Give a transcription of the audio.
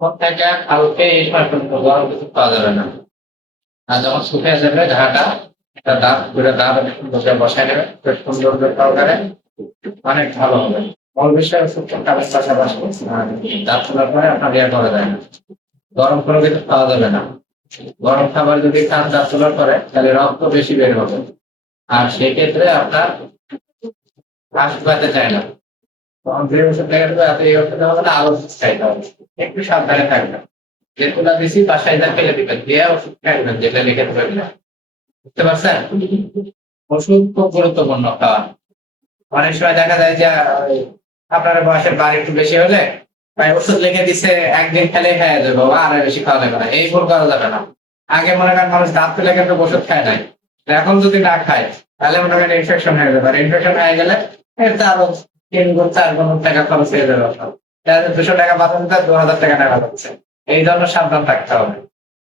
এখন থেকে কালকে এই সময় পর্যন্ত গরম কিছু পাওয়া যাবে না। আর যখন শুকিয়ে যাবে ঘাটা, একটা দাঁত দুটো দাঁত সুন্দর করে বসায় নেবে, সুন্দর করে সহকারে অনেক ভালো হবে। মূল বিষয় হচ্ছে কাগজ পাশাপাশি দাঁত খোলার পরে আপনার ইয়ে করা যায় না, গরম কোনো কিছু খাওয়া যাবে না। গরম খাবার যদি খান দাঁত খোলার পরে তাহলে রক্ত বেশি বের হবে, আর সেক্ষেত্রে আপনার ঘাস পাতে চায় না। তখন যে ওষুধ লেগে দেবে এত এই ওষুধ হবে না, আরো ওষুধ খাইতে হবে। একটু সাবধানে থাকবেন, যেগুলা দিছি বাসায় যা ফেলে দিবেন, দিয়ে ওষুধ খাইবেন যেটা লিখে দেবেন না। বুঝতে পারছেন? ওষুধ খুব গুরুত্বপূর্ণ খাওয়া। অনেক সময় দেখা যায় যে আপনার বয়সের বার একটু বেশি হলে ভাই ওষুধ লিখে দিচ্ছে, একদিন খেলে খেয়ে যাবে বাবা, আর বেশি খাওয়া যাবে না, এই ভুল করা যাবে না। আগে মনে করেন মানুষ দাঁত ফেলে কিন্তু ওষুধ খায় নাই, এখন যদি না খায় তাহলে মনে করেন ইনফেকশন হয়ে যাবে, আর ইনফেকশন হয়ে গেলে এটা আরো 3 গুণ 4 গুণ টাকা খরচ হয়ে যাবে আপনার। 200 টাকা বাঁচাতে 2000 টাকা নেওয়া যাচ্ছে। এই জন্য সাবধান থাকতে হবে।